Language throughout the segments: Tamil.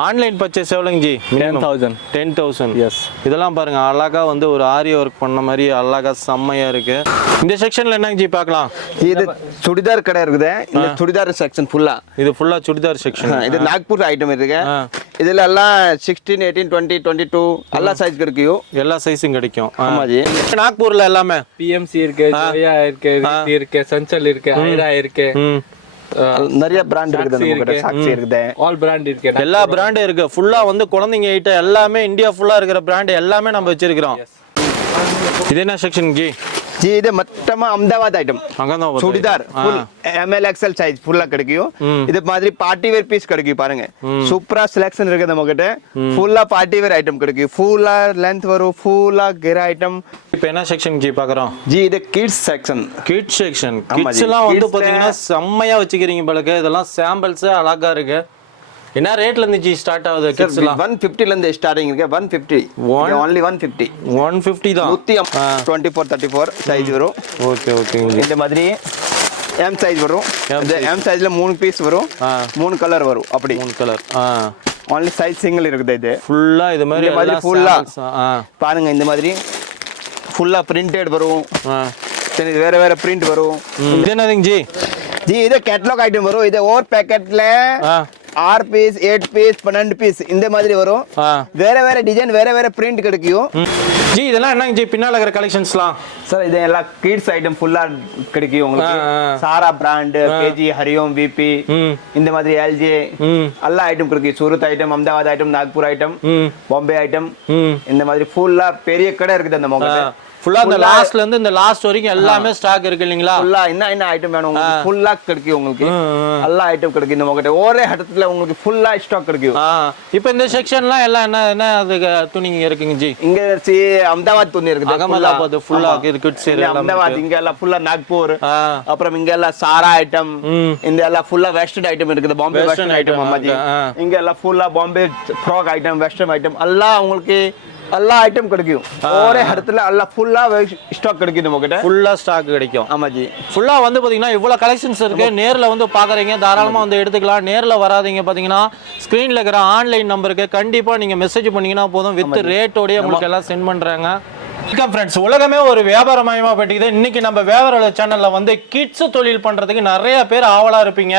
ஆன்லைன் பர்ச்சேஸ் எவ்வளோங்க ji? Ten thousand ten thousand yes இதெல்லாம் பாருங்க அழகா வந்து ஒரு ஆரி ஒர்க் பண்ண மாதிரி அழகா செம்மையா இருக்கு. இந்த செக்ஷன்ல என்னங்க ஜி பார்க்கலாம்? இது சுடிதார் கடை இருக்குது. இந்த சுடிதார் செக்ஷன் ஃபுல்லா இது ஃபுல்லா சுடிதார் செக்ஷன் இது நாக்பூர் ஐட்டம் இருக்கு. இதுல எல்லாம் sixteen eighteen twenty twenty two எல்லா சைஸ் கிடைக்கும் எல்லா சைஸும் கிடைக்கும். ஆ. ஆமாஜி நாக்பூர்ல எல்லாமே? பிஎம்சி இருக்கு இருக்கு இருக்கு சஞ்சல் இருக்கு ஐரா இருக்கு. நிறைய பிராண்ட் இருக்குது நம்ம சாக்ஸி இருக்குது. ஆல் பிராண்ட் இருக்கு. எல்லா பிராண்டும் இருக்கு. ஃபுல்லா வந்து குழந்தைங்க ஐட்டம் எல்லாமே இந்தியா ஃபுல்லா இருக்கிற பிராண்ட் எல்லாமே நம்ம வச்சிருக்கிறோம். இது என்ன செக்ஷன் ஜி ஜி இது மொத்தமா Ahmedabad item churidar full ML XL size ஃபுல்லா கிடைக்கும் இது மாதிரி பார்ட்டி வேர் பீஸ் கிடைக்கும் பாருங்க சூப்பரா செலக்ஷன் இருக்கு நம்ம கிட்ட ஃபுல்லா பார்ட்டி வேர் ஐட்டம் கிடைக்கும் ஃபுல்லா லென்த் வரும் ஃபுல்லா கிர ஐட்டம் இப்போ என்ன செக்ஷன் ஜி பார்க்குறோம் ஜி இது கிட்ஸ் செக்ஷன் கிட்ஸ் செக்ஷன் ஆமா ஜி. கிட்ஸ் எல்லாம் வந்து பாத்தீங்கன்னா செம்மையா வச்சுக்கிறீங்க பழக்க இதெல்லாம் சாம்பிள்ஸ் அழகா இருக்கு என்ன ரேட்ல இருந்து ஜி ஸ்டார்ட் ஆகுது கிட்ஸ் எல்லாம்? ஒன் ஃபிஃப்டில இருந்து ஸ்டார்டிங் இருக்கு. One fifty One- only one fifty one fifty தான். நூத்தி twenty four thirty four size வரும். ஓகே ஜி இந்த மாதிரி எம் சைஸ் வரும். இந்த எம் சைஸ்ல மூணு பீஸ் வரும். மூணு கலர் வரும். அப்படி. மூணு கலர் ஒன்லி சைஸ் சிங்கிள் இருக்குது இது. ஃபுல்லா இது மாதிரி மாதிரி. ஆ. பாருங்க இந்த மாதிரி ஃபுல்லா பிரிண்டட் வரும். சரி வேற வேற பிரிண்ட் வரும். இது என்னதுங்க ஜி? ஜி இது கேட்டலாக் ஐட்டம் வரும். இது ஓவர் பேக்கெட்ல ஆறு பீஸ் எயிட் பீஸ் பன்னெண்டு பீஸ் இந்த மாதிரி வரும். வேற வேற டிசைன் வேற வேற பிரிண்ட் கிடைக்கும். ஜி இதெல்லாம் என்னங்க ஜி பின்னால இருக்கிற கலெக்ஷன்ஸ்லாம் சார் இது எல்லாம் கிட்ஸ் ஐட்டம் ஃபுல்லா கிடைக்கும் உங்களுக்கு. Sara brand KG Hariom VB இந்த மாதிரி எல்ஜி எல்லா ஐட்டம் கிடைக்கும். Surat item Ahmedabad item Nagpur item Bombay item இந்த மாதிரி ஃபுல்லா பெரிய கடை இருக்குது அந்த மொபைல் ஃபுல்லா இந்த லாஸ்ட்ல இருந்து இந்த லாஸ்ட் வரைக்கும் எல்லாமே ஸ்டாக் இருக்கு இல்லைங்களா? ஃபுல்லா என்ன என்ன ஐட்டம் வேணும்? உங்களுக்கு ஃபுல்லா கிடைக்கும் உங்களுக்கு. எல்லா ஐட்டம் கிடைக்கும் இந்த மொபைல் ஒரே இடத்துல உங்களுக்கு ஃபுல்லா ஸ்டாக் கிடைக்கும் இப்போ இந்த செக்ஷன்லாம் எல்லாம் என்ன என்ன அதுக்கு துணிங்க இருக்குங்க ஜி? இங்க சி அஹமதாபாத் துணி இருக்குது. அகமதாபாத் ஃபுல்லா. கிட்ஸ் இங்க அஹமதாபாத் இங்க எல்லாம் ஃபுல்லா நாக்பூர் அப்புறம் இங்க எல்லாம் சாரா ஐட்டம். இந்த எல்லாம் ஃபுல்லா வெஸ்டர்ன் ஐட்டம் இருக்குது. பாம்பே Western வெஸ்டர்ன் ஐட்டம் அம்மாஜி. இங்க எல்லாம் ஃபுல்லா Bombay frock item western item எல்லாம் உங்களுக்கு எல்லா ஐட்டம் கிடைக்கும். ஒரே இடத்துல எல்லாம் ஃபுல்லா ஸ்டாக் கிடைக்கும் நம்ம கிட்ட ஃபுல்லா ஸ்டாக் கிடைக்கும். ஆமாஜி. ஃபுல்லா வந்து பாத்தீங்கன்னா இவ்வளவு கலெக்ஷன்ஸ் இருக்கு. நேர்ல வந்து பாக்குறீங்க. தாராளமா வந்து எடுத்துக்கலாம். நேர்ல வராதீங்க பாத்தீங்கன்னா ஸ்கிரீன்ல இருக்கிற ஆன்லைன் நம்பருக்கு கண்டிப்பா நீங்க மெசேஜ் பண்ணீங்கன்னா போதும். வித் ரேட்டோடய உங்களுக்கு எல்லாம் சென்ட் பண்றாங்க. வணக்கம் ஃப்ரெண்ட்ஸ் உலகமே ஒரு வியாபாரமயமாக பட்டிக்குது இன்னைக்கு நம்ம வியாபார சேனலில் வந்து கிட்ஸ் தொழில் பண்ணுறதுக்கு நிறைய பேர் ஆவலாக இருப்பீங்க.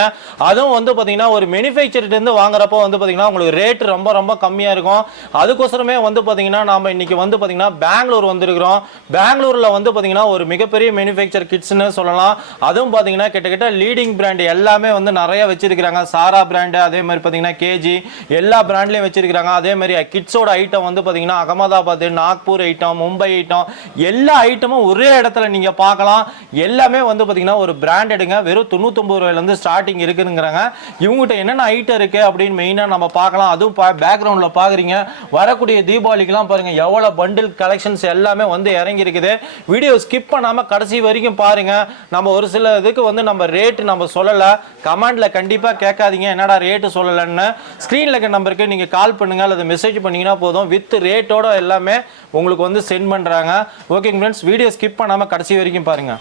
அதுவும் வந்து பார்த்திங்கன்னா ஒரு மேனுஃபேக்சர்ட்ட வாங்குறப்போ வந்து பார்த்திங்கன்னா உங்களுக்கு ரேட் ரொம்ப ரொம்ப கம்மியாக இருக்கும். அதுக்கோசரமே வந்து பார்த்திங்கன்னா நம்ம இன்னைக்கு வந்து பார்த்திங்கன்னா பெங்களூர் வந்திருக்கிறோம். பெங்களூரில் வந்து பார்த்திங்கன்னா ஒரு மிகப்பெரிய மேனுஃபேக்சர் கிட்ஸ்னு சொல்லலாம். அதுவும் பார்த்தீங்கன்னா கிட்டத்தட்ட லீடிங் பிராண்ட் எல்லாமே வந்து நிறைய வச்சிருக்கிறாங்க. சாரா பிராண்டு அதே மாதிரி பாத்தீங்கன்னா கேஜி எல்லா பிராண்ட்லேயும் வச்சிருக்கிறாங்க. அதே மாதிரி கிட்ஸோட ஐட்டம் வந்து பார்த்தீங்கன்னா அகமதாபாத் நாக்பூர் ஐட்டம் மும்பை ஐட்டம். எல்லா ஐட்டமும் ஒரே இடத்துல நீங்க பார்க்கலாம். எல்லாமே வந்து பாத்தீங்கன்னா ஒரு பிராண்டடுங்க வெறும் தொண்ணூத்தொம்பது ரூபாயில இருந்து ஸ்டார்டிங் இருக்குதுங்கிறாங்க. இவங்ககிட்ட என்னென்ன ஐட்டம் இருக்கு அப்படின்னு மெயினா நம்ம பார்க்கலாம். அதுவும் பேக்ரவுண்ட்ல பாக்குறீங்க. வரக்கூடிய தீபாவளிக்குலாம் பாருங்க எவ்வளவு பண்டில் கலெக்ஷன்ஸ் எல்லாமே வந்து இறங்கி இருக்குது வீடியோ ஸ்கிப் பண்ணாம கடைசி வரைக்கும் பாருங்க. நம்ம ஒரு சில இதுக்கு வந்து நம்ம ரேட்டு நம்ம சொல்லல. கமெண்ட்ல கண்டிப்பா கேட்காதீங்க. என்னடா ரேட்டு சொல்லலன்னு. ஸ்க்ரீனில் இருக்க நம்பருக்கு நீங்க கால் பண்ணுங்க. அல்லது மெசேஜ் பண்ணீங்கன்னா போதும். வித் ரேட்டோட எல்லாமே உங்களுக்கு வந்து சென்ட் பண்றாங்க ஓகேங்க ஃப்ரெண்ட்ஸ் வீடியோ ஸ்கிப் பண்ணாம கடைசி வரைக்கும் பாருங்க.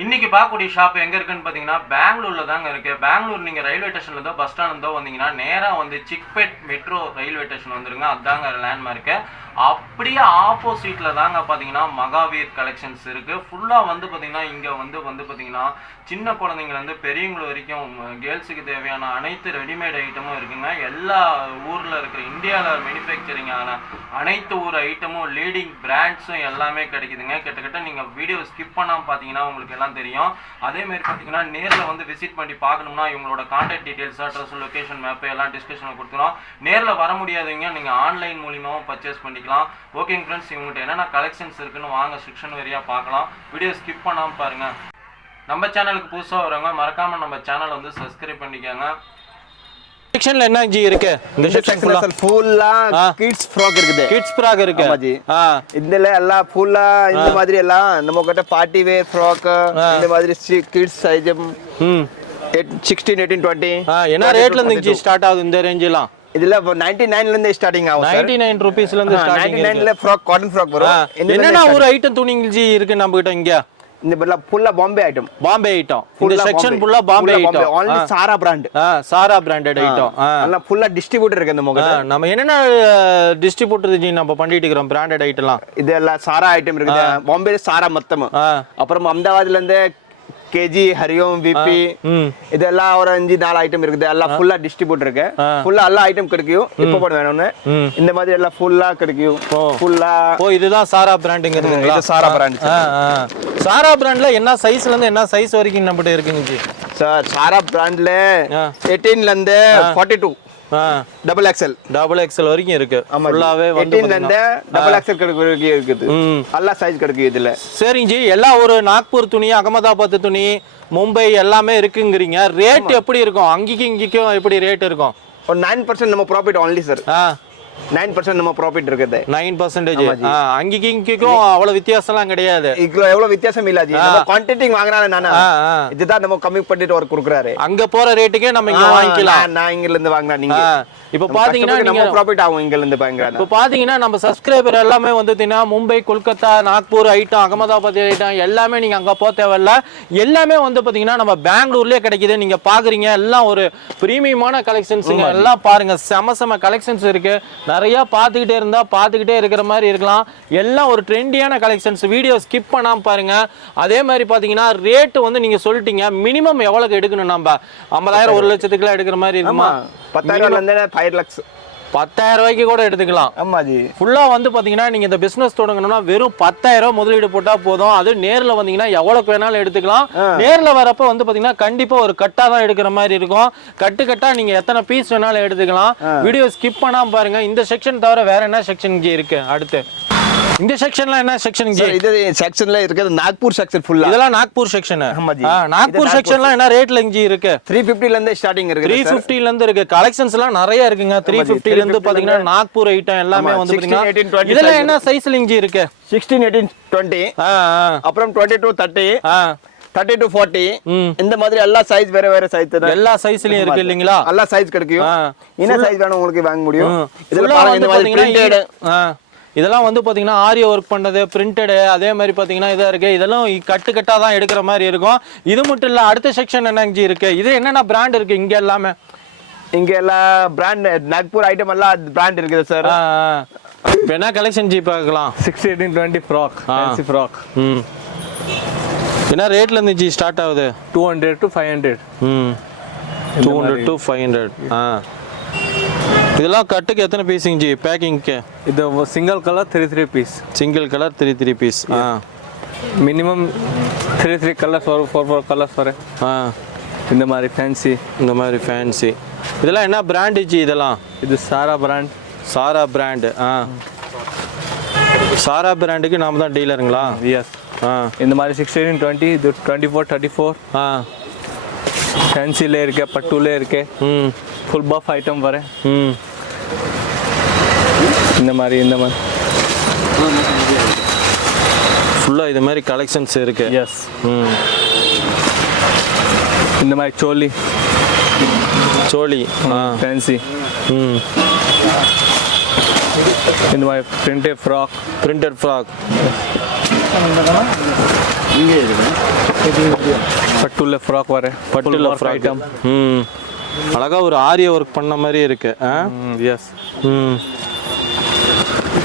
இன்னைக்கு பார்க்கக்கூடிய ஷாப் எங்கே இருக்குன்னு பார்த்தீங்கன்னா பெங்களூரில் தாங்க இருக்குது பெங்களூர் நீங்கள் ரயில்வே ஸ்டேஷனில் தான் பஸ் ஸ்டாண்ட் தான் வந்தீங்கன்னா நேராக வந்து சிக்பெட் மெட்ரோ ரயில்வே ஸ்டேஷன் வந்துருங்க. அதாங்க லேண்ட்மார்க்கு அப்படியே ஆப்போசிட்டில் தாங்க பார்த்தீங்கன்னா மகாவீர் கலெக்ஷன்ஸ் இருக்குது ஃபுல்லாக வந்து பார்த்தீங்கன்னா இங்கே வந்து வந்து பார்த்தீங்கன்னா சின்ன குழந்தைங்கலேருந்து பெரியவங்க வரைக்கும் கேர்ள்ஸுக்கு தேவையான அனைத்து ரெடிமேட் ஐட்டமும் இருக்குங்க. எல்லா ஊரில் இருக்கிற இந்தியாவில் மேனுஃபேக்சரிங் ஆன அனைத்து ஊர் ஐட்டமும் லீடிங் பிராண்ட்ஸும் எல்லாமே கிடைக்குதுங்க. கிட்டத்தட்ட நீங்கள் வீடியோ ஸ்கிப் பண்ணாமல் பார்த்தீங்கன்னா உங்களுக்கு எல்லாம் தெரியும். அதே மாதிரி பார்த்தீங்கன்னா நேரில் வந்து விசிட் பண்ணி பார்க்கணும்னா இவங்களோட கான்டாக்ட் டீடைல்ஸ் அட்ரஸ் லொகேஷன் மேப்பை எல்லாம் டிஸ்கஷனில் கொடுத்துரும். நேரில் வர முடியாதவங்க நீங்க ஆன்லைன் மூலியமாகவும் பர்ச்சேஸ் பண்ணிக்கலாம். ஓகேங்க ஃப்ரெண்ட்ஸ் இவங்ககிட்ட என்னென்ன கலெக்ஷன்ஸ் இருக்குன்னு வாங்க செக்ஷன் வரியாக பார்க்கலாம். வீடியோ ஸ்கிப் பண்ணாமல் பாருங்க. நம்ம சேனலுக்கு புதுசாக வரவங்க மறக்காமல் நம்ம சேனலை வந்து சப்ஸ்கிரைப் பண்ணிக்கோங்க. செக்ஷன்ல என்ன ஜி இருக்கு? இந்த செக்ஷன் ஃபுல்லா ஃபுல்லா. கிட்ஸ் ஃப்ராக் இருக்குது. கிட்ஸ் ஃப்ராக் இருக்கு. ஆமாஜி. ஆ. இதுல எல்லாம் ஃபுல்லா இந்த மாதிரி எல்லாம் நம்ம கிட்ட பார்ட்டி வேர் ஃப்ராக் இந்த மாதிரி kids size sixteen eighteen twenty என்ன ரேட்ல இருந்து ஜி ஸ்டார்ட் ஆகுது இந்த ரேஞ்செல்லாம் இதுல நைன்டி நைன்ல இருந்து ஸ்டார்டிங் ஆகும் சார் நைன்டி நைன் ருபீஸ்ல இருந்து நைன்டி நைன்ல ஃப்ராக் காட்டன் ஃப்ராக் வரும். என்னென்ன ஒரு ஐட்டம் துணிங்க ஜி இருக்கு நம்ம கிட்ட இங்க? இந்த மாதிரிலாம் ஃபுல்லா பாம்பே ஐட்டம் பாம்பே ஐட்டம் இந்த செக்ஷன் ஃபுல்லா Bombay item only Sara brand Sara branded item எல்லாம் ஃபுல்லா டிஸ்ட்ரிபியூட்டர் இருக்கு இந்த முகம் நம்ம என்னென்ன டிஸ்ட்ரிபியூட்டர் ஜி? நம்ம பண்ணிட்டு இருக்கிறோம் பிராண்டட் ஐட்டம்லாம் இதெல்லாம் சாரா ஐட்டம் இருக்குது. பாம்பே சாரா மொத்தம். அப்புறம் அஹமதாபாத்ல இருந்து கேஜி ஹரியோம் விபி இதெல்லாம் ஒரு அஞ்சு நாலு ஐட்டம் இருக்குது. எல்லாம் ஃபுல்லா டிஸ்ட்ரிபியூட்டர் இருக்கு. ஃபுல்லா எல்லா ஐட்டம் கிடைக்கும். இப்போ போட வேணும்னு. இந்த மாதிரி எல்லாம் ஃபுல்லா கிடைக்கும். ஃபுல்லா ஓ இதுதான் சாரா பிராண்டுங்கிறதுங்களா இது சாரா. ஆ. சாரா பிராண்ட்ல என்ன சைஸ்ல இருந்து என்ன சைஸ் வரைக்கும் நம்மகிட்ட இருக்குங்க சார் சாரா பிராண்ட்ல. எயிட்டீன்ல இருந்து forty two double XL double XL வரைக்கும் இருக்கு. ஃபுல்லாவே வந்து டபுள் எக்ஸ்எல் கிடைக்கும் இருக்குது. ம். எல்லா சைஸ் கிடைக்கும் இதுல சரிங்க ஜி. எல்லாம் ஒரு நாக்பூர் துணி அகமதாபாத் துணி மும்பை எல்லாமே இருக்குங்கிறீங்க. ரேட் எப்படி இருக்கும்? அங்கேயும் இங்கேயும் எப்படி ரேட் இருக்கும்? ஒரு நைன் பர்சன்ட் நம்ம profit only sir nine percent நம்ம ப்ராஃபிட் இருக்குது. Nine percentage. இங்கேயும் அவ்வளவு வித்தியாசம்லாம் கிடையாது. இதுல எவ்வளவு வித்தியாசம் நம்ம குவான்டிட்டி வாங்குறானே நானா. இதுதான் நம்ம கம்மி பண்ணிட்டு ஒரு கொடுக்குறாரு. அங்க போற ரேட்டுக்கே நம்ம இங்க வாங்கிக்கலாம். நான் இங்க இருந்து வாங்கினா நீங்க இப்ப பாத்தீங்கன்னா நம்ம ப்ராஃபிட் ஆகும் இங்க இருந்து வாங்குறாங்க இப்போ பாத்தீங்கன்னா நம்ம சப்ஸ்கிரைபர் எல்லாமே வந்து பார்த்தீங்கன்னா மும்பை கொல்கத்தா நாக்பூர் ஐட்டம் அகமதாபாத் ஐட்டம் எல்லாமே நீங்க அங்க போக தேவையில்ல. எல்லாமே வந்து பாத்தீங்கன்னா நம்ம பெங்களூர்லயே கிடைக்குது. நீங்க பாக்குறீங்க எல்லாம் ஒரு பிரீமியமான கலெக்ஷன்ஸுங்க எல்லாம் பாருங்க செம செம கலெக்ஷன்ஸ் இருக்கு. நிறைய பார்த்துக்கிட்டே இருந்தா பார்த்துக்கிட்டே இருக்கிற மாதிரி இருக்கலாம். எல்லாம் ஒரு ட்ரெண்டியான கலெக்ஷன்ஸ் வீடியோ ஸ்கிப் பண்ணாம பாருங்க. அதே மாதிரி பாத்தீங்கன்னா ரேட் வந்து நீங்க சொல்லிட்டீங்க. மினிமம் எவ்வளவுக்கு எடுக்கணும் நம்ம? ஐம்பதாயிரம் ஒரு லட்சத்துக்குலாம் எடுக்கிற மாதிரி இருக்குமா? பத்தாயிரம் ஃபைவ் லேக்ஸ் பத்தாயிரம் ரூபாய்க்கு கூட எடுத்துக்கலாம். ஆமா ஜி ஃபுல்லா வந்து பாத்தீங்கன்னா நீங்க இந்த பிசினஸ் தொடங்கணும்னா வெறும் பத்தாயிரம் ரூபாய் முதலீடு போட்டா போதும். அது நேர்ல வந்தீங்கன்னா எவ்வளவுக்கு வேணாலும் எடுத்துக்கலாம். நேர்ல வரப்ப வந்து பாத்தீங்கன்னா கண்டிப்பா ஒரு கட்டா தான் எடுக்கிற மாதிரி இருக்கும். கட்டு கட்டா நீங்க எத்தனை பீஸ் வேணாலும் எடுத்துக்கலாம். வீடியோ ஸ்கிப் பண்ணாம பாருங்க. இந்த செக்ஷன் தவிர வேற என்ன செக்ஷன் இங்க இருக்கு? அடுத்து. இந்த செக்ஷன்ல என்ன செக்ஷன் இது செக்ஷன்ல இருக்குது நாக்பூர் செக்ஷன் ஃபுல்லா இதெல்லாம் நாக்பூர் செக்ஷன் ஆமா ஜி. நாக்பூர் செக்ஷன்லாம் என்ன ரேட்ல இங்க இருக்கு? த்ரீ ஃபிஃப்டில இருந்து ஸ்டார்டிங் த்ரீ இருக்குது சார் ஃபிஃப்டில இருந்து இருக்கு. கலெக்ஷன்ஸ் எல்லாம் நிறைய இருக்குங்க. த்ரீ ஃபிஃப்டில இருந்து 350 பாத்தீங்கன்னா நாக்பூர் ஐட்டம் எல்லாமே வந்து 16, 18, பாத்தீங்கன்னா 20 இதெல்லாம் என்ன சைஸ்ல இங்க இருக்கு? சிக்ஸ்டீன் எயிட்டீன் டுவெண்ட்டி அப்புறம் டுவெண்ட்டி டூ தேர்ட்டி ஆ தேர்ட்டி டு ஃபார்ட்டி. இந்த மாதிரி எல்லா சைஸ் வேற வேற சைஸ் எல்லா சைஸ்லயும் இருக்கு இல்லீங்களா? எல்லா சைஸ் கிடைக்கும். என்ன சைஸ் வேணும் உங்களுக்கு வாங்க முடியும். இதுல பாருங்க இந்த மாதிரி பிரிண்டட். இதெல்லாம் வந்து பாத்தீங்கன்னா ஆரிய ஒர்க் பண்ணது பிரிண்டடு அதே மாதிரி பாத்தீங்கன்னா இதா இருக்கு. இதெல்லாம் இ- கட்டு கட்டா தான் எடுக்கிற மாதிரி இருக்கும். இது மட்டும் இல்ல அடுத்த செக்ஷன் என்னங்க இருக்கு? இது என்னென்ன பிராண்ட் இருக்கு இங்க எல்லாமே? இங்க எல்லாம் பிராண்ட் நாக்பூர் ஐட்டம் எல்லாம் பிராண்ட் இருக்குது சார். இப்ப என்ன கலெக்ஷன் ஜி பார்க்கலாம் six eighteen twenty frock fancy frock ம். என்ன ரேட்ல இருந்து ஜி ஸ்டார்ட் ஆகுது? Two hundred to five hundred ம். Two hundred to five hundred ஆ. இதெல்லாம் கட்டுக்கு எத்தனை பீஸுங்க ஜி பேக்கிங்க்கு இது single colour three three piece single colour three three piece ஆ மினிமம் த்ரீ த்ரீ கலர்ஸ் வரும் ஃபோர் ஃபோர் கலர்ஸ் வரும். ஆ. இந்த மாதிரி ஃபேன்சி இந்த மாதிரி ஃபேன்சி இதெல்லாம் என்ன பிராண்டு ஜி இதெல்லாம்? இது சாரா பிராண்ட் சாரா பிராண்டு ஆ. சாரா பிராண்டுக்கு நாம தான் டீலருங்களா எஸ் ஆ. இந்த மாதிரி சிக்ஸ் எயிட்டீன் டுவெண்ட்டி இது டுவெண்ட்டி ஃபோர் தேர்ட்டி ஃபோர் ஆ. ஃபேன்சிலே இருக்கு பட்டுலே இருக்கு. ம். ஃபுல் பஃப் ஐட்டம் வரேன் ம். இந்த மாதிரி இந்த மாதிரி. ஃபுல்லாக இது மாதிரி கலெக்ஷன்ஸ் இருக்கு. எஸ் ம். இந்த மாதிரி சோலி. ஆ. ஃபேன்சி ம். இந்த மாதிரி பிரிண்டட் ஃப்ராக் பிரிண்டட் ஃப்ராக் பட்டுல ஃப்ராக் வரேன் பட்டுல ஃப்ராக் ஐட்டம் ம். அழகா ஒரு ஆரிய ஒர்க் பண்ண மாதிரி இருக்கு. எஸ் ம்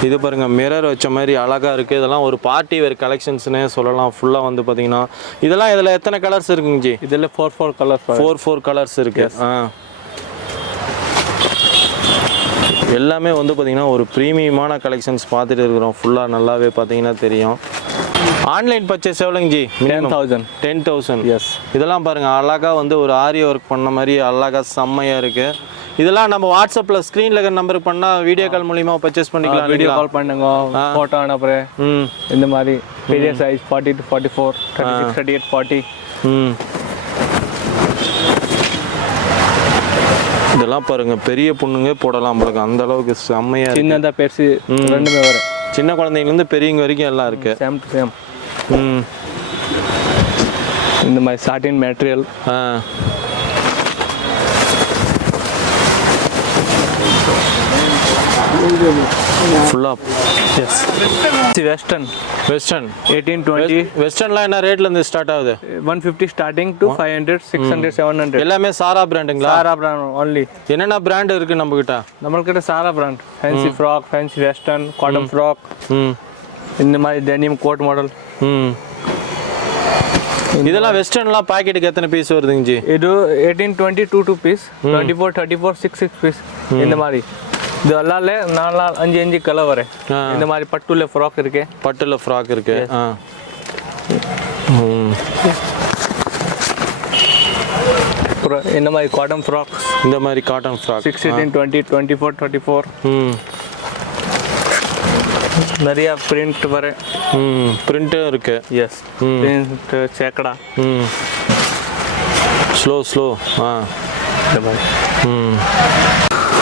இது பாருங்க மிரர் வச்ச மாதிரி அழகா இருக்கு. இதெல்லாம் ஒரு பார்ட்டி வேர் கலெக்ஷன்ஸ்னே சொல்லலாம். ஃபுல்லா வந்து பாத்தீங்கன்னா இதெல்லாம் இதுல எத்தனை கலர்ஸ் இருக்குங்க ஜி? இதில் ஃபோர் ஃபோர் கலர்ஸ் வரும் ஃபோர் ஃபோர் கலர்ஸ் இருக்கு. ஆ. எல்லாமே வந்து பார்த்தீங்கன்னா ஒரு ப்ரீமியமான கலெக்ஷன்ஸ் பார்த்துட்டு இருக்கிறோம். ஃபுல்லாக நல்லாவே பார்த்தீங்கன்னா தெரியும். ஆன்லைன் பர்ச்சேஸ் எவ்வளோங்க ji? Ten thousand ten thousand yes இதெல்லாம் பாருங்க அழகா வந்து ஒரு ஆரிய ஒர்க் பண்ண மாதிரி அழகா செம்மையா இருக்கு. இதெல்லாம் நம்ம வாட்ஸ்அப்ல ஸ்க்ரீன்ல இருக்கிற நம்பருக்கு பண்ணா வீடியோ கால் மூலியமா பர்ச்சேஸ் பண்ணிக்கலாம் வீடியோ? கால் பண்ணுங்க. ஃபோட்டோ அனுப்புறேன். ம். இந்த மாதிரி பெரிய size forty to forty four thirty six thirty eight forty ம். இதெல்லாம் பாருங்க பெரிய பொண்ணுங்க போடலாம் உங்களுக்கு அந்த அளவுக்கு செம்மையா சின்னதாக பெருசு ரெண்டுமே வரும். சின்ன குழந்தைங்கல இருந்து பெரியவங்க வரைக்கும் எல்லாம் இருக்கு. சேம் டு சேம் இந்த மாதிரி சாட்டின் மெட்டீரியல் ஃபுல்லாக yes western western eighteen twenty வெஸ்டர்ன்லாம் என்ன ரேட்லேருந்து ஸ்டார்ட் ஆகுது? One fifty starting to five hundred six hundred seven hundred எல்லாமே சாரா பிராண்டுங்களா சாரா பிராண்ட் ஒன்லி என்னென்ன பிராண்ட் இருக்குது நம்மக்கிட்ட நம்மள்கிட்ட Sara brand fancy frock fancy western cotton frock ம். இந்த மாதிரி டெனிம் கோட் மாடல் ம். இதெல்லாம் வெஸ்டர்ன்லாம் பாக்கெட்டுக்கு எத்தனை பீஸ் வருதுங்க ஜி இது eighteen twenty two two piece twenty four thirty four six six piece இந்த மாதிரி. இது எல்லால நாலு நாலு அஞ்சு அஞ்சு கலர் இந்த மாதிரி பட்டுல ஃப்ராக் இருக்கு. பட்டுல ஃப்ராக் இருக்கு. இந்த மாதிரி காட்டன் ஃப்ராக் இந்த மாதிரி cotton frock six eighteen twenty twenty four thirty four நிறைய பிரிண்ட் வரும் ம் பிரிண்ட்டும் இருக்கு. எஸ் பிரிண்ட் சேக்கடா ம். ஸ்லோ ஸ்லோ ஆ. இந்த மாதிரி. ம்.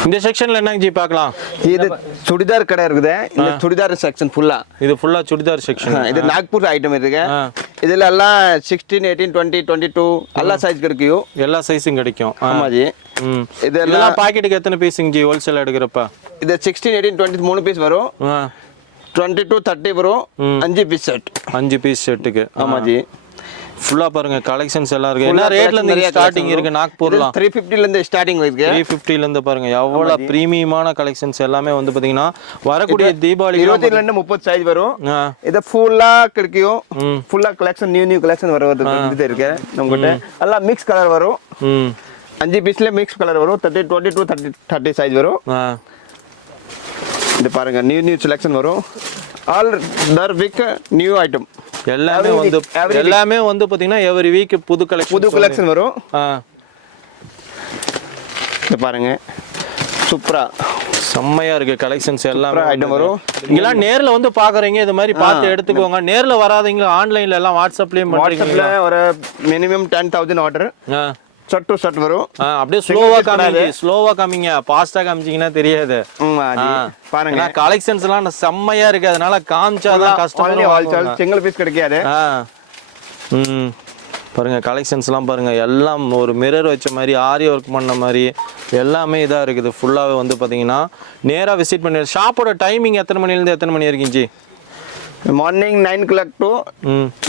இந்த செக்ஷன்ல என்னங்க ஜி பார்க்கலாம்? இது சுடிதார் கடை இருக்குது. இந்த சுடிதார் செக்ஷன் ஃபுல்லா இது ஃபுல்லா சுடிதார் செக்ஷன் இது நாக்பூர் ஐட்டம் இருக்கு. இதுல எல்லாம் sixteen eighteen twenty twenty two எல்லா சைஸ் கிடைக்கும் எல்லா சைஸும் கிடைக்கும். ஆ. ஆமாஜி ம். இதெல்லாம் பாக்கெட்டுக்கு எத்தனை பீஸுங்க ஜி? ஹோல்சேல் எடுக்கிறப்ப? இது சிக்ஸ்டீன் எயிட்டீன் டுவெண்ட்டி மூணு பீஸ் வரும். டுவெண்ட்டி டூ தேர்ட்டி வரும். அஞ்சு பீஸ் செட் அஞ்சு பீஸ் செட்டுக்கு ஆமாஜி ஃபுல்லா பாருங்க கலெக்ஷன்ஸ் எல்லாம் இருக்கு. என்ன ரேட்ல இருந்து ஸ்டார்டிங் இருக்கு? நாக்பூர்லாம் த்ரீ ஃபிஃப்டில இருந்து ஸ்டார்டிங் இருக்கு த்ரீ ஃபிஃப்டில இருந்து பாருங்க. எவ்வளவு பிரீமியமான கலெக்ஷன்ஸ் எல்லாமே வந்து பாத்தீங்கன்னா வரக்கூடிய தீபாவளி இருபத்தில இருந்து முப்பது சைஸ் வரும். இது ஃபுல்லா கிடைக்கும். ஃபுல்லா கலெக்ஷன் நியூ நியூ கலெக்ஷன் வர இது இருக்கு. நம்மகிட்ட எல்லாம் மிக்ஸ் கலர் வரும். அஞ்சு பீஸ்ல மிக்ஸ் கலர் வரும். Thirty twenty two thirty thirty size வரும் இது பாருங்க நியூ நியூ செலெக்ஷன் வரும். All the week new item எல்லாமே வந்து. எல்லாமே வந்து பாத்தீங்கன்னா எவரி வீக் புது கலெக்ஷன் புது கலெக்ஷன் வரும். ஆ. இது பாருங்க. சூப்பரா. செம்மையா இருக்கு கலெக்ஷன்ஸ் எல்லாமே item வரும். இங்கெல்லாம் நேர்ல வந்து பாக்குறீங்க இது மாதிரி பார்த்து எடுத்துக்கோங்க. நேர்ல வராதீங்க ஆன்லைன்ல எல்லாம் வாட்ஸ்அப்லயும் வாட்ஸ்அப்ல ஒரு மினிமம் டென் தௌசண்ட் ஆர்டர் ஆ ஷர்ட் டு ஷர்ட் வரும் அப்படியே ஸ்லோவா காமிங்க ஸ்லோவா காமிங்க. ஃபாஸ்டா காமிச்சீங்கன்னா தெரியாது. பாருங்க. கலெக்ஷன்ஸ் எல்லாம் செம்மையா இருக்கு. அதனால காமிச்சாதான் கஷ்டம் சிங்கிள் பீஸ் கிடைக்காது. பாருங்க கலெக்ஷன்ஸ்லாம் பாருங்க. எல்லாம் ஒரு மிரர் வச்ச மாதிரி ஆரி ஒர்க் பண்ண மாதிரி எல்லாமே இதாக இருக்குது. ஃபுல்லாகவே வந்து பார்த்தீங்கன்னா நேராக விசிட் பண்ணி ஷாப்போட டைமிங் எத்தனை மணிலேருந்து எத்தனை மணி வரைக்கும் morning nine o'clock to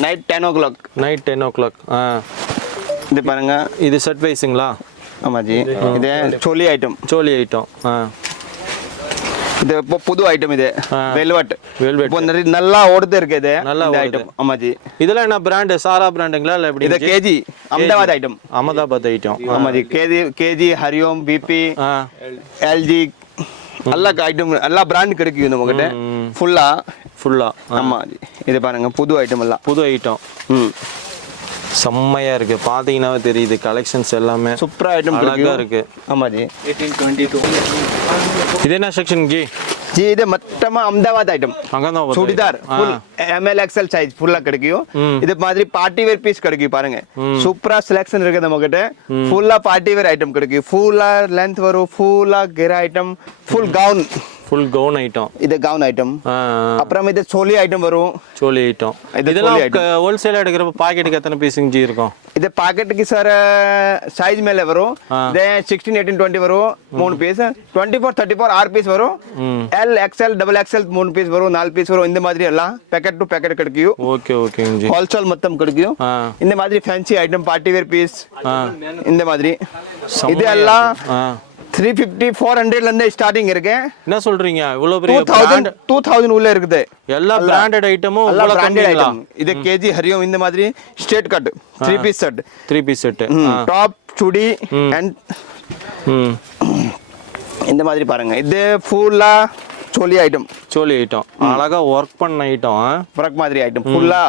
night ten o'clock night ten o'clock ஆ. இது பாருங்க. இது செட் வைஸுங்களா ஆமா ஜி இது சோலி ஐட்டம் சோலி ஐட்டம் ஆ. இது இப்போ புது ஐட்டம் இது. Velvet Velvet. இப்போ நிறைய நல்லா ஓடுது இருக்கு இது. நல்லா. ஐட்டம் ஆமா ஜி இதெல்லாம் என்ன பிராண்டு சாரா பிராண்டுங்களா இல்லை எப்படி இது KG Ahmedabad item Ahmedabad item ஆமா ji KG KG Hariom BB LG எல்லா ஐட்டம் எல்லா பிராண்ட் கிடைக்கும் நம்ம கிட்ட ம். ஃபுல்லா ஃபுல்லாக ஆமா ஜி இது பாருங்க புது ஐட்டம் எல்லாம். புது ஐட்டம் ம். செம்மையா இருக்கு. பாத்தீங்கன்னாவே தெரியுது. கலெக்ஷன்ஸ் எல்லாமே சூப்பரா ஐட்டம் அழகா இருக்கு. ஆமா ஜி இது என்ன செக்ஷன் ஜி ஜி இது மொத்தமா Ahmedabad item churidar. Full ML XL size ஃபுல்லா கிடைக்கும். இது மாதிரி பார்ட்டி வேர் பீஸ் கிடைக்கும் பாருங்க. சூப்பரா செலெக்ஷன் இருக்கு நம்ம கிட்ட ஃபுல்லா பார்ட்டி வேர் ஐட்டம் கிடைக்கும். ஃபுல்லா லென்த் வரும். ஃபுல்லா கிர item full gown full gown item இது கவுன் ஐட்டம் அப்புறம் இது சோலி ஐட்டம் வரும். சோலி ஐட்டம் இது இதெல்லாம் சோலி ஹோல்சேல் எடுக்கிறப்ப பாக்கெட்டுக்கு எத்தனை பீஸுங்க ஜி இருக்கும்? இது பாக்கெட்டுக்கு சார் சைஸ் மேல வரும். சிக்ஸ்டீன் எயிட்டீன் டுவெண்ட்டி வரும். மூணு piece twenty four thirty four ஆறு பீஸ் வரும். எல் எக்ஸ்எல் டபுள் எக்ஸ்எல் மூணு பீஸ் வரும் நாலு பீஸ் வரும். இந்த மாதிரி எல்லாம் பேக்கெட் டு பேக்கெட் கிடைக்கும் ஓகே ஜி. ஹோல்சேல் மொத்தம் கிடைக்கும் இந்த மாதிரி fancy item party wear piece இந்த மாதிரி. இது எல்லாம் த்ரீ ஃபிஃப்டி ஃபோர் ஹண்ட்ரட்ல இருந்து ஸ்டார்டிங் இருக்கு. என்ன சொல்றீங்க? இவ்வளவு டூ பெரிய தௌசண்ட் டூ தௌசண்ட் உள்ள இருக்குது. எல்லா பிராண்டட் ஐட்டமும் இவ்வளவு பிராண்டட் ஐட்டம் இது கேஜி ஹரியோம் இந்த மாதிரி straight cut three piece set three piece set top chudi and இந்த மாதிரி பாருங்க. இது ஃபுல்லா சோலி ஐட்டம் சோலி ஐட்டம் அழகா ஒர்க் பண்ண ஐட்டம் ஒர்க் மாதிரி ஐட்டம் ஃபுல்லா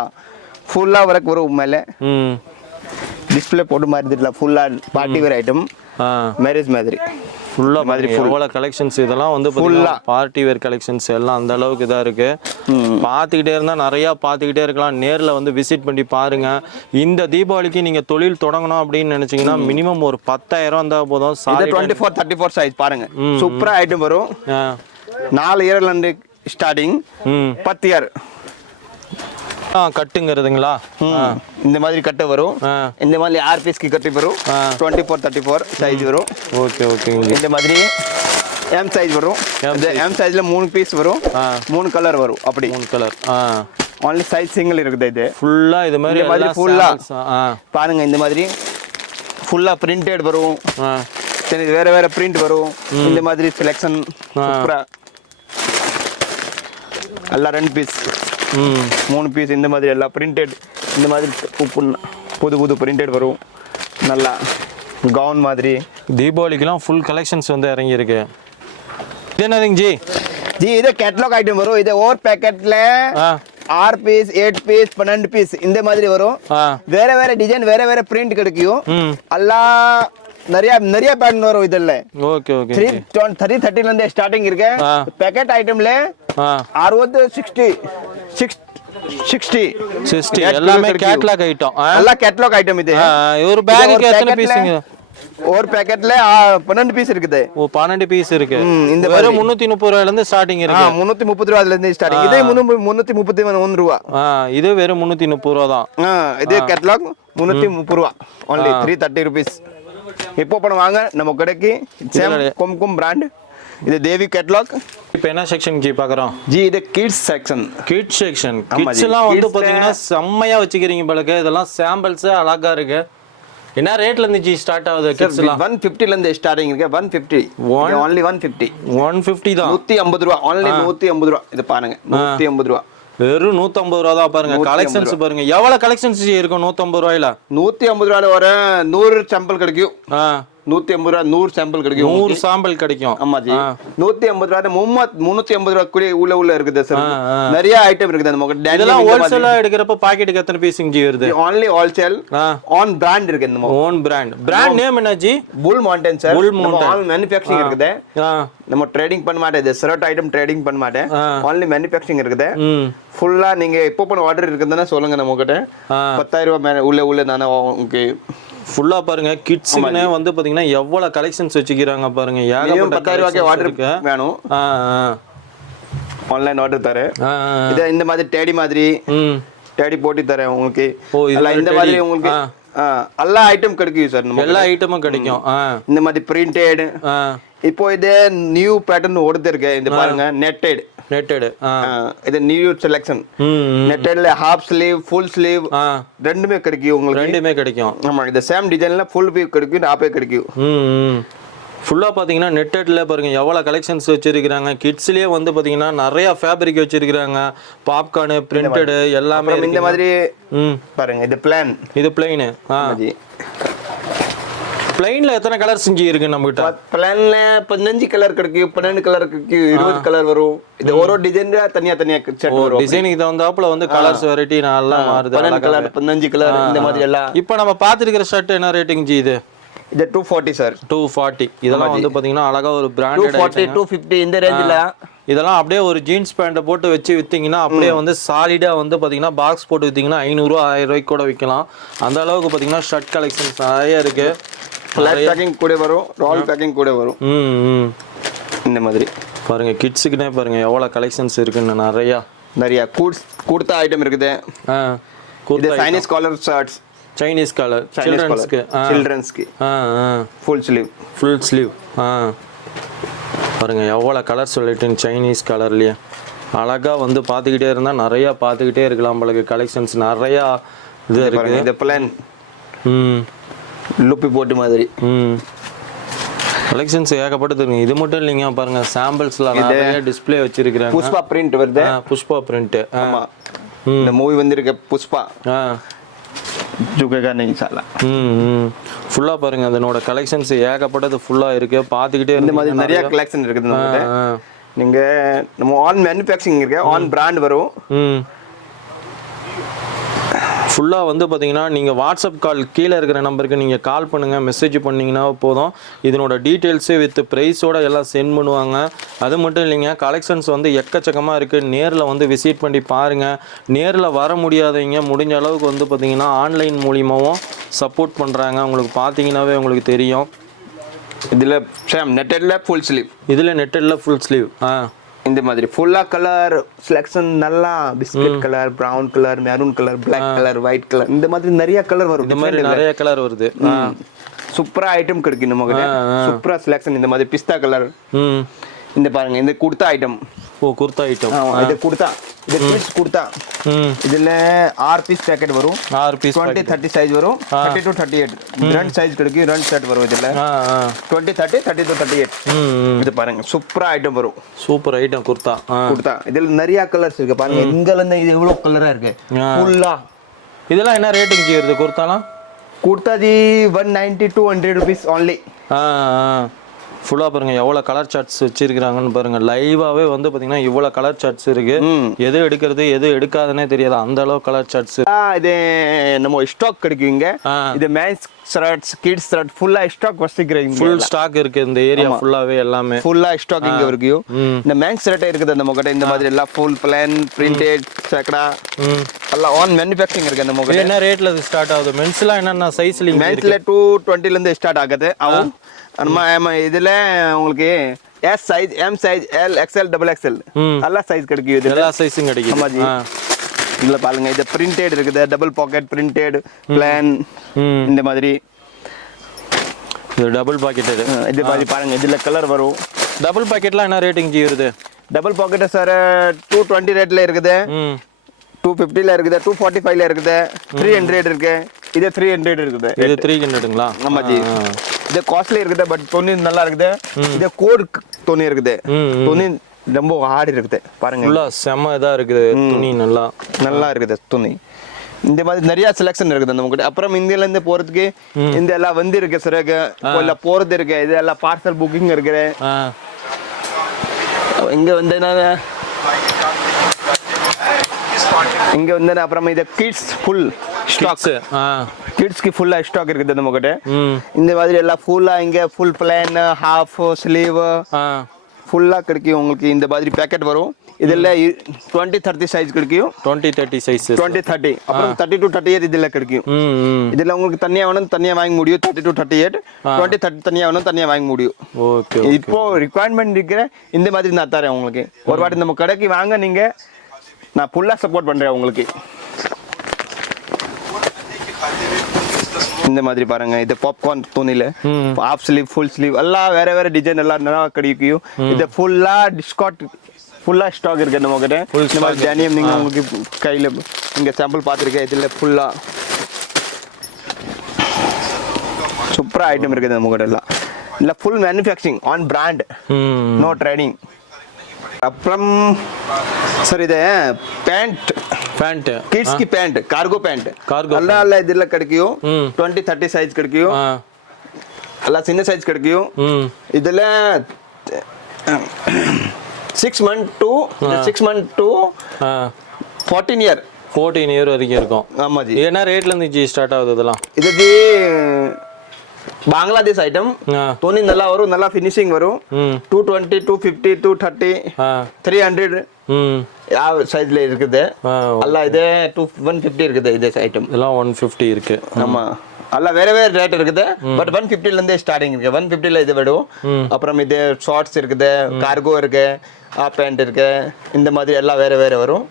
ஃபுல்லா ஒர்க் வரும் மேலே டிஸ்பிளே போட்டு மாதிரி தெரியல ஃபுல்லா பார்ட்டி வேர் ஐட்டம் மேரேஜ் மாதிரி. ஃபுல்லா மாதிரி எவ்வளோ கலெக்ஷன்ஸ் இதெல்லாம் வந்து பார்த்தீங்கன்னா பார்ட்டி வேர் கலெக்ஷன்ஸ் எல்லாம் அந்த அளவுக்கு இதாக இருக்கு. பார்த்துக்கிட்டே இருந்தால் நிறையா பார்த்துக்கிட்டே இருக்கலாம். நேரில் வந்து விசிட் பண்ணி பாருங்க. இந்த தீபாவளிக்கு நீங்கள் தொழில் தொடங்கணும் அப்படின்னு நினச்சிங்கன்னா மினிமம் ஒரு பத்தாயிரம் இருந்தால் போதும். Sorry twenty four thirty four size பாருங்க. சூப்பரா ஐட்டம் வரும். நாலு இயர்ல இருந்து ஸ்டார்டிங் பத்து இயர் கட்டுங்கிறதுங்களா? இந்த மாதிரி கட்டு வரும். இந்த மாதிரி ஆறு பீஸ்க்கு கட்டி வரும். Twenty four thirty four size வரும். ஓகே ஓகேங்க இந்த மாதிரி எம் சைஸ் வரும். இந்த எம் சைஸ்ல மூணு பீஸ் வரும். மூணு கலர் வரும் அப்படி. மூணு கலர் ஒன்லி சைஸ் சிங்கிள் இருக்குது இது. ஃபுல்லா இது மாதிரி மாதிரி. ஆ. பாருங்க இந்த மாதிரி ஃபுல்லா பிரிண்டட் வரும். சரி வேற வேற பிரிண்ட் வரும். இந்த மாதிரி செலெக்ஷன் சூப்பரா எல்லாம் ரெண்டு பீஸ் மூணு பீஸ் இந்த மாதிரி எல்லாம் பிரிண்டட் இந்த மாதிரி புது புது பிரிண்டட் வரும். நல்லா கவுன் மாதிரி. தீபாவளிக்கெலாம் ஃபுல் கலெக்ஷன்ஸ் வந்து இறங்கியிருக்கு. இது என்னதுங்க ஜி? ஜி இதே கேட்லாக் ஐட்டம் வரும். இது ஓவர் பேக்கெட்டில் ஆர் பீஸ் எயிட் பீஸ் பன்னெண்டு பீஸ் இந்த மாதிரி வரும். வேற வேற டிசைன் வேற வேற பிரிண்ட் கிடைக்கும். எல்லாம் நிறைய நிறைய பேட்டர்ன் வரும் இதுல. ஓகே ஓகே 3 30 30 ல இருந்து ஸ்டார்டிங் இருக்கு. பேக்கெட் ஐட்டம்ல 60 60 ಸಿಕ್ಸ್ ಸಿಕ್ಸ್ಟಿ ಸಿಕ್ಸ್ಟಿ ಎಲ್ಲಾಮೇ கேட்லாக் ஐட்டம் ಎಲ್ಲ கேட்லாக் ஐட்டம் இது. ஒரு பேக்குக்கு எத்தனை ஒரு பேக்கெட்ல பன்னெண்டு பீஸ் இருக்குது. ஓ பன்னெண்டு பீஸ் இருக்கு. இந்த வெறும் முன்னூத்தி முப்பது ரூபாயில இருந்து ஸ்டார்டிங் இருக்கு. முப்பது ரூபாயில இருந்து ஸ்டார்டிங் இதே முன்னூத்தி முப்பத்தி ஒன்று ரூபா. இது வெறும் முன்னூத்தி முப்பது ரூபா தான். இதே கேட்லாக் முன்னூத்தி முப்பது ரூபா. ஒன்லி த்ரீ தேர்ட்டி ருபீஸ் இப்போ பணம் வாங்க. நம்ம கடைக்கு சேம் கொம்கும் பிராண்ட் இது தேவி கேட்டலாக் இப்போ என்ன செக்ஷன் ஜி பார்க்குறோம்? ஜி இது kids section section kids ji. எல்லாம் வந்து Kids ல- பாத்தீங்கன்னா செம்மையா வச்சுக்கிறீங்க பழக்க இதெல்லாம் சாம்பிள்ஸ் அழகா இருக்கு. என்ன ரேட்ல இருந்து ஜி ஸ்டார்ட் ஆகுது கிட்ஸ் எல்லாம்? ஒன் ஃபிஃப்டில இருந்து ஸ்டார்டிங் இருக்கு. One fifty only one fifty one fifty தான். நூத்தி ஐம்பது ரூபா. ஒன்லி நூத்தி ஐம்பது ரூபா. இது பாருங்க. நூத்தி ஐம்பது ரூபா. வெறும் நூத்தம்பது ரூபா தான் பாருங்க. கலெக்ஷன்ஸ் பாருங்க. எவ்வளவு கலெக்ஷன்ஸ் இருக்கும் நூத்தம்பது ரூபாயில? நூத்தி ஐம்பது ரூபால வர நூறு சாம்பிள் கிடைக்கும். நூத்தி ஐம்பது ரூபா நூறு சாம்பிள் கிடைக்கும் நூறு சாம்பிள் கிடைக்கும். ஆமா ஜி நூத்தி ஐம்பது ரூபா மும்மத் முன்னூத்தி ஐம்பது ரூபா கூட உள்ள உள்ள இருக்குது சார். நிறைய ஐட்டம் இருக்குது அந்த மொக்க இதெல்லாம் ஹோல்சேலா எடுக்கிறப்ப பாக்கெட்டுக்கு எத்தனை பீஸுங்க ஜி வருது? only ஹோல்சேல் ஆன் பிராண்ட் இருக்கு இந்த ஓன் பிராண்ட் பிராண்ட் நேம் என்ன ஜி புல் மவுண்டன் சார் நம்ம Mountain. ஆல் மேனுஃபேக்சரிங் இருக்குது. நம்ம ட்ரேடிங் பண்ண மாட்டேன். இது ஐட்டம் ட்ரேடிங் பண்ண மாட்டேன். ஆ. only மேனுஃபேக்சரிங் இருக்குது. ஃபுல்லா நீங்க எப்போ பண்ண ஆர்டர் இருக்குதுன்னா சொல்லுங்க நம்ம கிட்ட. பத்தாயிரம் ரூபாய் உள்ள உள்ள நானே உங்களுக்கு ஃபுல்லா பாருங்க கிட்ஸுக்குனே வந்து பாத்தீங்கன்னா எவ்வளவு கலெக்ஷன்ஸ் வச்சுக்கிறாங்க பாருங்க ஏகப்பட்ட பத்தாயிரம் ரூபாய்க்கு இருக்கு. வேணும். ஆன்லைன் ஆர்டர் தரேன். இது இந்த மாதிரி டேடி மாதிரி டேடி போட்டு தரேன் உங்களுக்கு. இந்த. மாதிரி உங்களுக்கு எல்லா ஐட்டம் கிடைக்கும் சார் நம்ம எல்லா ஐட்டமும் கிடைக்கும். இந்த மாதிரி பிரிண்டட் இப்போ இது நியூ பேட்டர்ன் ஓடுது இருக்கு இந்த பாருங்க நெட்டட் நெட்டடு ஆ. இது நியூ செலெக்ஷன். நெட்டட்ல ஹாஃப் ஸ்லீவ் ஃபுல் ஸ்லீவ் ஆ. ரெண்டுமே கிடைக்கும் உங்களுக்கு. ரெண்டுமே கிடைக்கும். ஆமா இந்த சேம் டிசைன்ல ஃபுல் பீ கிடைக்கும் ஹாஃபே கிடைக்கும். ஃபுல்லாக பார்த்தீங்கன்னா நெட்டட்ல பாருங்க எவ்வளோ கலெக்ஷன்ஸ் வச்சிருக்கிறாங்க. கிட்ஸ்லேயே வந்து பார்த்தீங்கன்னா நிறைய ஃபேப்ரிக் வச்சிருக்கிறாங்க. பாப்கார்னு பிரிண்டடு எல்லாமே இந்த. மாதிரி ம். பாருங்க இது பிளான் இது பிளைனு ஆ. பிளைன்ல எத்தனை கலர் செஞ்சு இருக்கு நம்மகிட்ட? பிளான்ல பதினஞ்சு கலர் கிடைக்கும் பன்னெண்டு கலர் கிடைக்கும் இருபது கலர் வரும். இது ஒரு டிசைன் தனியா தனியா செட் வரும். டிசைனுக்கு தகுந்தாப்புல வந்து கலர்ஸ் வெரைட்டி நல்லா மாறுது பன்னெண்டு கலர் பதினஞ்சு கலர் இந்த மாதிரி எல்லாம். இப்போ நம்ம பார்த்துருக்கிற ஷர்ட் என்ன ரேட்டிங் ஜி இது? இது two forty sir two forty இதெல்லாம் வந்து பார்த்தீங்கன்னா அழகா ஒரு two branded forty two fifty இந்த ரேஞ்சில் இதெல்லாம் அப்படியே ஒரு ஜீன்ஸ் பேண்ட்டை போட்டு வச்சு வித்தீங்கன்னா அப்படியே வந்து சாலிடா வந்து பாத்தீங்கன்னா பாக்ஸ் போட்டு வித்தீங்கன்னா ஐநூறுரூவா ஆயிரம் ரூபாய்க்கு கூட விற்கலாம் அந்த அளவுக்கு பாத்தீங்கன்னா ஷர்ட் கலெக்ஷன்ஸ் நிறைய இருக்கு. ஃபிளாட் பேக்கிங் கூட வரும் ரால் பேக்கிங் கூட வரும். ம் ம். இந்த மாதிரி. பாருங்க கிட்ஸுக்குனே பாருங்க எவ்வளோ கலெக்ஷன்ஸ் இருக்குன்னு நிறையா. நிறைய. கூட்ஸ் குர்த்தா ஐட்டம் இருக்குது. ஆ இது kurta Chinese collar shirts Chinese colour சில்ட்ரன்ஸ்க்கு சில்ட்ரன்ஸ்க்கு ஆ. ஆ ஃபுல் ஸ்லீவ் ஃபுல் ஸ்லீவ் ஆ. பாருங்க எவ்வளோ கலர் சொல்லிட்டு சைனீஸ் கலர்லயே அழகா வந்து பார்த்துக்கிட்டே இருந்தா நிறைய பார்த்துக்கிட்டே இருக்கலாம் உங்களுக்கு கலெக்ஷன்ஸ் நிறையா இது இருக்கு பாருங்க இந்த பிளான் ம். லுப்பி போட்டு மாதிரி. கலெக்ஷன்ஸ் ஏகப்பட்டது இருக்கு. இது மட்டும் இல்லைங்க பாருங்க சாம்பிள்ஸ்ல நிறைய டிஸ்ப்ளே வச்சிருக்கிறாங்க. புஷ்பா பிரிண்ட் வருது. புஷ்பா பிரிண்ட் ஆமா. இந்த மூவி வந்திருக்க புஷ்பா. ஜுகேகா நீங்க சாலா ம். ம் ஃபுல்லா பாருங்க அதனோட கலெக்ஷன்ஸ் ஏகப்பட்டது ஃபுல்லா இருக்கு. பார்த்துக்கிட்டே இந்த மாதிரி நிறைய கலெக்ஷன் இருக்குது நம்மகிட்ட. ஆ, நீங்க நம்ம ஆன் மேனுஃபேக்சரிங் இருக்கு. ஆன் பிராண்ட் வரும். ஃபுல்லாக வந்து பார்த்தீங்கன்னா நீங்கள் வாட்ஸ்அப் கால் கீழே இருக்கிற நம்பருக்கு நீங்கள் கால் பண்ணுங்கள் மெசேஜ் பண்ணிங்கன்னா போதும். இதனோட டீட்டெயில்ஸு வித் ப்ரைஸோட எல்லாம் சென்ட் பண்ணுவாங்க. அது மட்டும் இல்லைங்க கலெக்ஷன்ஸ் வந்து எக்கச்சக்கமாக இருக்குது நேரில் வந்து விசிட் பண்ணி பாருங்கள் நேரில் வர முடியாதவங்க முடிஞ்ச அளவுக்கு வந்து பார்த்தீங்கன்னா ஆன்லைன் மூலியமாகவும் சப்போர்ட் பண்ணுறாங்க உங்களுக்கு பார்த்தீங்கன்னாவே உங்களுக்கு தெரியும். இதுல சேம் நெட்டட்ல ஃபுல் ஸ்லீவ் இதில் நெட்டடில் ஃபுல் ஸ்லீவ் ஆ. இந்த மாதிரி ஃபுல்லா கலர் செலெக்ஷன் நல்லா biscuit colour brown colour maroon colour black colour white colour இந்த மாதிரி நிறைய கலர் வரும். இந்த மாதிரி நிறைய கலர் வருது. சூப்பரா ஐட்டம் கிடைக்கும் நம்ம சூப்பரா செலெக்ஷன் இந்த மாதிரி பிஸ்தா கலர் இந்த பாருங்க இந்த குர்தா ஐட்டம் ஓ குர்தா ஐட்டம் இது குர்தா. இது பீஸ் குர்தா. இதுல ஆறு பீஸ் பேக்கெட் வரும். ஆறு பீஸ் டுவெண்ட்டி தேர்ட்டி சைஸ் வரும். தேர்ட்டி டு தேர்ட்டி எயிட் ரெண்டு சைஸ் கிடைக்கும் ரெண்டு செட் வரும் இதுல. Twenty thirty thirty to thirty eight இது பாருங்க சூப்பரா ஐட்டம் வரும். Super item kurta. குர்தா. இதுல நிறைய கலர்ஸ் இருக்கு. பாருங்க இங்கல இருந்து இது எவ்வளவு கலரா இருக்கு. ஃபுல்லா இதெல்லாம் என்ன ரேட்டுங்க வருது குர்தாலாம்? Kurta ji one ninety two hundred rupees only ஃபுல்லாக பாருங்க எவ்வளோ கலர் சார்ட்ஸ் வச்சிருக்கிறாங்கன்னு பாருங்க. லைவாவே வந்து பார்த்தீங்கன்னா இவ்வளோ கலர் சார்ட்ஸ் இருக்கு. எது எடுக்கிறது எது எடுக்காதுன்னே தெரியாது. அந்த அளவு கலர் சார்ட்ஸ் இது நம்ம ஸ்டாக் ஆ. இது மேன்ஸ் ஷர்ட்ஸ் கிட்ஸ் ஷர்ட் ஃபுல்லா ஸ்டாக் வச்சிருக்கிறீங்க ஃபுல் ஸ்டாக் இருக்கு இந்த ஏரியா ஃபுல்லாவே எல்லாமே. ஃபுல்லா ஸ்டாக் இங்க இருக்கு. இந்த மேன்ஸ் ஷர்ட் இருக்குது நம்ம கிட்ட இந்த மாதிரி எல்லாம் ஃபுல் பிளான் பிரிண்டட் சேக்கடா. எல்லாம் ஆன் மேனுஃபேக்சரிங் இருக்கு நம்ம இது கிட்ட என்ன ரேட்ல இது ஸ்டார்ட் ஆகுது? மென்ஸ்லாம் என்னென்ன சைஸ்ல மேன்ஸ்ல டூ டுவெண்ட்டில இருந்து ஸ்டார்ட் ஆகுது. ஆகும் நம்ம இதுல உங்களுக்கு S size M size L XL double XL. எல்லா சைஸ் கிடைக்கும் இதுல. எல்லா சைஸும் ஆமா கிடைக்குது. ஜி. ஆ. இதுல பாருங்க இது பிரிண்டட் இருக்குது. டபுள் பாக்கெட் பிரிண்டட் பிளான் இந்த மாதிரி. இது டபுள் பாக்கெட் இது இது மாதிரி பாருங்க இதுல கலர் வரும். டபுள் பாக்கெட்லாம் என்ன ரேட்டிங் ஜி வருது? Double packet sir two twenty ரேட்ல இருக்குது. டூ ஃபிஃப்டில இருக்குது டூ ஃபார்ட்டி ஃபைவ்ல இருக்குது த்ரீ ஹண்ட்ரட் இருக்கு. இது த்ரீ ஹண்ட்ரட் இருக்குது. இது த்ரீ ஹண்ட்ரடுங்களா ஆமா ஜி. இது காஸ்ட்லி இருக்குது பட் துணி நல்லா இருக்குது. இது கோட் துணி இருக்குது. துணி ரொம்ப ஹார்ட் இருக்குது. பாருங்க. ஃபுல்லா செம்ம இதா இருக்குது துணி நல்லா. நல்லா இருக்குது துணி. இந்த மாதிரி நிறைய செலெக்ஷன் இருக்குது நம்ம கிட்ட அப்புறம் இந்தியால இருந்து போறதுக்கு இந்த எல்லாம் வந்து இருக்கு சார் இல்ல போறது இருக்கு இது எல்லாம் பார்சல் புக்கிங் இருக்கு. ஆ. இங்க வந்து என்ன இங்க வந்து அப்புறம் இது கிட்ஸ் ஃபுல் ஸ்டாக் கிட்ஸ் ஆ. கிட்ஸ்க்கு ஃபுல்லா ஸ்டாக் இருக்குது நம்ம கிட்ட இந்த மாதிரி எல்லாம் ஃபுல்லா இங்க ஃபுல் பிளான் ஹாஃப் ஸ்லீவ் ஆ ஃபுல்லா கிடைக்கும். உங்களுக்கு இந்த மாதிரி பேக்கெட் வரும். இதுல டுவெண்ட்டி தேர்ட்டி சைஸ் கிடைக்கும். Twenty thirty size twenty thirty அப்புறம் தேர்ட்டி டு தேர்ட்டி எயிட் இதுல கிடைக்கும். இதுல உங்களுக்கு தனியா வேணும் தனியா வாங்க முடியும். Thirty two thirty eight twenty thirty தனியா வேணும் தனியா வாங்க முடியும். ஓகே இப்போ ரிக்குவயர்மெண்ட் இருக்கிற இந்த மாதிரி நான் தரேன் உங்களுக்கு. ஒரு வாட்டி நம்ம கடைக்கு வாங்க நீங்க நான் ஃபுல்லா சப்போர்ட் பண்றேன் உங்களுக்கு. இந்த மாதிரி பாருங்க இது பாப்கார்ன் துணில ஆஃப் ஸ்லீவ் ஃபுல் ஸ்லீவ் எல்லாம் வேற வேற டிசைன் எல்லாம் நல்லா கிடைக்கும் இது ஃபுல்லா டிஸ்கவுண்ட் ஃபுல்லா ஸ்டாக் இருக்கு நம்ம கிட்ட. இந்த மாதிரி stock டேனியம் நீங்க உங்களுக்கு கையில இங்க சாம்பிள் பார்த்துருக்கேன் இதுல ஃபுல்லா சூப்பரா ஐட்டம் இருக்குது நம்ம கிட்ட எல்லாம். இல்ல full manufacturing own brand no trading அப்புறம் சார் இது பேண்ட் பேண்ட் கிட்ஸ்க்கு பேண்ட் கார்கோ பேண்ட் Cargo நல்லா நல்ல இதுல கிடைக்கும் ம். டுவெண்ட்டி தேர்ட்டி சைஸ் கிடைக்கும் ஆ ಎಲ್ಲ சின்ன சைஸ் கிடைக்கும் ம் இதுல six month to six month to ah fourteen year fourteen year வரைக்கும் இருக்கும் ஆமா ஜி இது என்ன ரேட்ல இருந்து ஜி ஸ்டார்ட் ஆகுது இதெல்லாம் இது ஜி பாங்களாதேஷ் ஐட்டம் துணி நல்லா வரும் நல்லா ஃபினிஷிங் வரும். Two twenty two fifty two thirty three hundred யாவ் சைஸ்ல இருக்குது. எல்லாம் இதே டூ ஒன் ஃபிஃப்டி இருக்குது இதே ஐட்டம் இதெல்லாம் ஒன் ஃபிஃப்டி இருக்கு. ஆமா. அல்ல வேற வேற ரேட் இருக்குது. பட் ஒன் ஃபிஃப்டில இருந்தே ஸ்டார்டிங் இருக்கு. ஒன் ஃபிஃப்டில இது விடும். அப்புறம் இது ஷார்ட்ஸ் இருக்குது கார்கோ இருக்கு ஆப் பேண்ட் இருக்கு. இந்த மாதிரி எல்லாம் வேற வேற வரும்.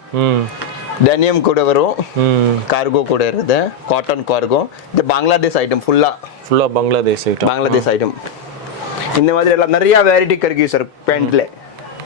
டெனியம் கூட வரும். கார்கோ கூட இருக்குது. காட்டன் கார்கோ இது பங்களாதேஷ் ஐட்டம் ஃபுல்லாக ஃபுல்லாக பங்களாதேஷ் ஐட்டம் பங்களாதேஷ் ஐட்டம் இந்த மாதிரி எல்லாம் நிறையா வெரைட்டி கிடைக்கும் சார் பேண்ட்டில்